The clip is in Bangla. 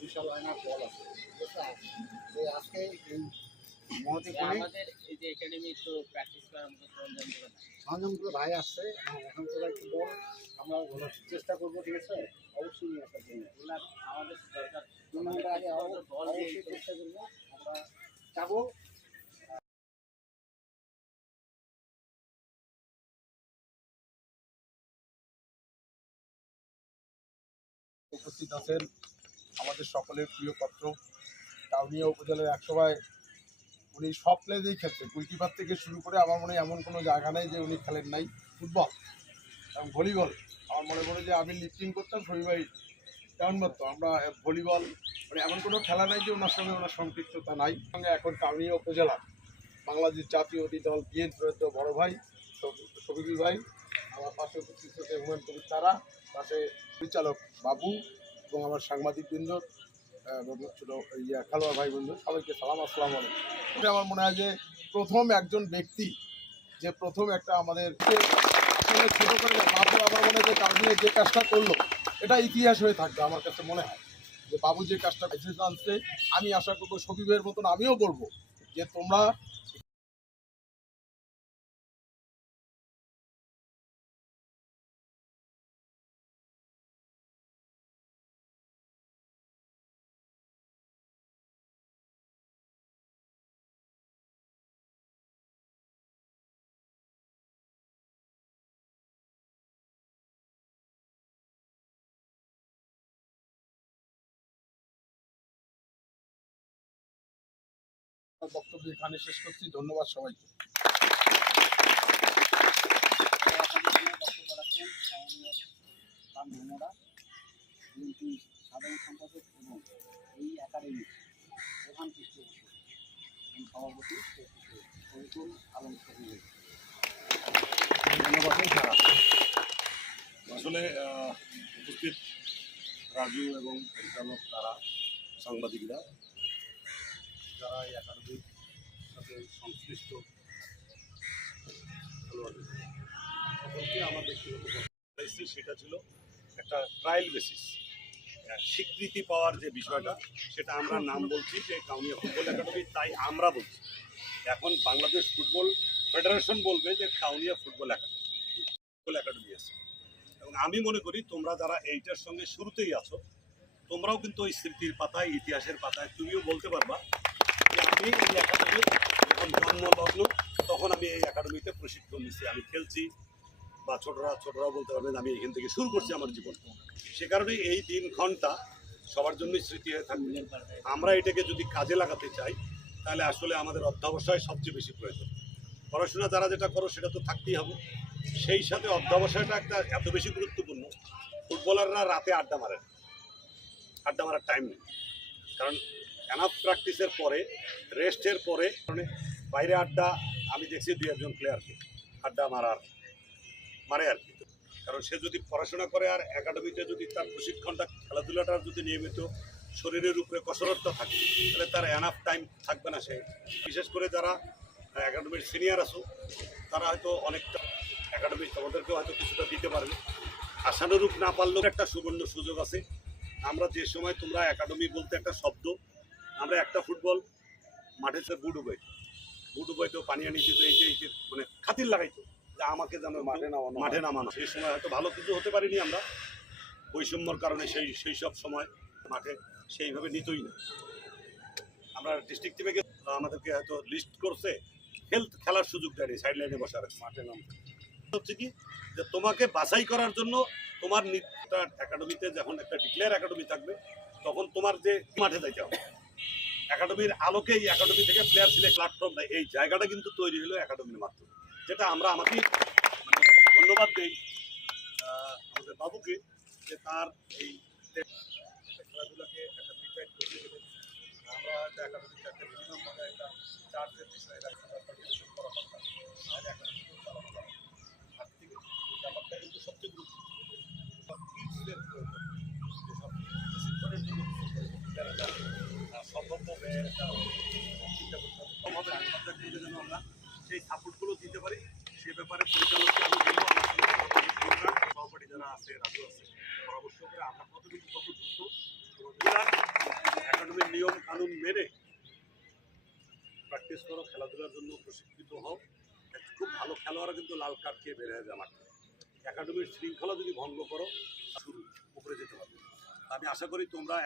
বিশাল আয়নার বল আছে বুঝতে এই আজকে এই মহতি আমাদের এই যে একাডেমি তো প্র্যাকটিস করার মতো সরঞ্জামগুলো ভাই আসছে হ্যাঁ, এখন তোরা একটু বল আমরা ওগুলো চেষ্টা করব ঠিক আছে? অবশ্যই নিয়ে আসার জন্য। আমাদের দরকার। টুর্নামেন্ট আগে অবশ্যই চেষ্টা করব আমরা যাব। উপস্থিত আছেন আমাদের সকলের প্রিয় পত্র। টাউনিয়া উপজেলার একসভায় উনি সব প্লেতেই খেলছেন গোলকিপার থেকে শুরু করে আমার মনে হয় এমন কোনো জায়গা নেই যে উনি খেলেন নাই। ফুটবল এবং ভলিবল। আমার মনে পড়ে যে আমি লিফটিং করতাম শরীর ভাই তেমন মতো আমরা ভলিবল মানে এমন কোনো খেলা নাই যে ওনার সঙ্গে ওনার সম্পৃক্ততা নাই। সঙ্গে এখন টাউনিয়া উপজেলা, বাংলাদেশ জাতীয় অতি দল, বিএনপির বড় ভাই, শফি- শফিকুল ভাই, আমার পাশে উপস্থিত হুমায়ুন কবির তারা, পাশে পরিচালক বাবু এবং আমার সাংবাদিক এবং ইয়া খেলোয়াড় ভাই বন্ধু সবাইকে সালাম আসসালাম আলাইকুম। আমার মনে হয় যে প্রথম একজন ব্যক্তি যে প্রথম একটা আমাদের ছোট করে না, বাবু আমার মনে হয় যে যে কাজটা করল এটা ইতিহাস হয়ে থাকবে আমার কাছে মনে হয়। যে বাবু যে কাজটা বেছে আনছে আমি আশা করব সবিবের মতন আমিও বলব যে তোমরা বক্তব্য এখানে শেষ করছি। ধন্যবাদ সবাইকে। এবং সভাপতি ধন্যবাদ আসলে উপস্থিত রাজু এবং পরিচালক তারা, সাংবাদিকরা যারা এই একাডেমির সাথে সংশ্লিষ্ট সেটা ছিল একটা ট্রায়াল বেসিস স্বীকৃতি পাওয়ার যে বিষয়টা, সেটা আমরা নাম বলছি, যে কাউনিয়া ফুটবল একাডেমি তাই আমরা বলছি। এখন বাংলাদেশ ফুটবল ফেডারেশন বলবে যে Kaunia football academy football academy আছে। এবং আমি মনে করি তোমরা যারা এইটার সঙ্গে শুরুতেই আছো, তোমরাও কিন্তু ওই স্মৃতির পাতায়, ইতিহাসের পাতায় তুমিও বলতে পারবা যে আমি এই একাডেমি যখন জন্ম তখন আমি এই একাডেমিতে প্রশিক্ষণ নিচ্ছি আমি খেলছি বা ছোটরা ছোটরা বলতে পারবেন আমি এখান থেকে শুরু করছি আমার জীবন। সে কারণে এই দিন ঘণ্টা সবার জন্যই স্মৃতি হয়ে থাকবে। আমরা এটাকে যদি কাজে লাগাতে চাই, তাহলে আসলে আমাদের অধ্যাবসায় সবচেয়ে বেশি প্রয়োজন। পড়াশোনা যারা যেটা করো, সেটা তো থাকতেই হবে। সেই সাথে অধ্যাবসায়টা একটা এত বেশি গুরুত্বপূর্ণ। ফুটবলাররা রাতে আড্ডা মারে আড্ডা মারার টাইম নেই। কারণ এনাফ প্র্যাকটিসের পরে রেস্টের পরে বাইরে আড্ডা, আমি দেখছি দুই একজন প্লেয়ারকে আড্ডা মারার, মারে আর কি। কারণ সে যদি পড়াশোনা করে আর একাডেমিতে যদি তার প্রশিক্ষণটা খেলাধুলাটার যদি নিয়মিত শরীরের উপরে কসরতটা থাকে, তাহলে তার এনাফ টাইম থাকবে না সে। বিশেষ করে যারা একাডেমির সিনিয়র আছো, তারা হয়তো অনেকটা একাডেমি তোমাদেরকেও হয়তো কিছুটা দিতে পারবে। আশানুরূপ না পারলেও একটা সুবর্ণ সুযোগ আছে। আমরা যে সময় তোমরা একাডেমি বলতে একটা শব্দ, আমরা একটা ফুটবল মাঠে বুট উবাই বুট উবাইতো পানি আনি দিত এই যে এই যে মানে খাতির লাগাইতো যে আমাকে যেন মাঠে নামানো মাঠে নামানো সেই সময় হয়তো ভালো কিছু হতে পারিনি আমরা। বৈষম্যর কারণে সেই সেই সব সময় মাঠে সেইভাবে নিতই না। আমরা ডিস্ট্রিক্ট টিমে আমাদেরকে হয়তো লিস্ট করছে হেলথ খেলার সুযোগ দেয়নি সাইড লাইনে বসা রাখছে মাঠে নাম হচ্ছে কি যে তোমাকে বাছাই করার জন্য তোমার একাডেমিতে যখন একটা ডিক্লেয়ার একাডেমি থাকবে তখন তোমার যে মাঠে যাইতে হবে। একাডেমির এই একাডেমি থেকে প্লেয়ার সিলেক্ট প্ল্যাটফর্ম এই জায়গাটা কিন্তু তৈরি হলো একাডেমির মাধ্যমে। যেটা আমরা আমাকে মানে ধন্যবাদ দিই আমাদের বাবুকে যে তার এই খেলাধুলাকে একটা গেলে আমরা একটা একাডেমিক একটা মানে করা কিন্তু সবচেয়ে গুরুত্বপূর্ণ কিডসদের প্রয়োজন যেসব প্রশিক্ষণের জন্য যারা যারা, আহ, সম্ভাব্য ব্যয়ের আমরা সেই সাপোর্টগুলো দিতে পারি সে ব্যাপারে পরিচালককে আমার সহপাঠী যারা আছে রাজু আছে পরামর্শ করে আমরা কতটুকু কত দ্রুত একাডেমির নিয়ম কানুন মেনে প্র্যাকটিস করো খেলাধুলার জন্য প্রশিক্ষিত হও খুব ভালো খেলোয়াড়রা কিন্তু লাল কার্ড খেয়ে হয়ে যায় থেকে। একাডেমির শৃঙ্খলা যদি ভঙ্গ করো, শুরু, উপরে যেতে পারবে আমি আশা করি তোমরা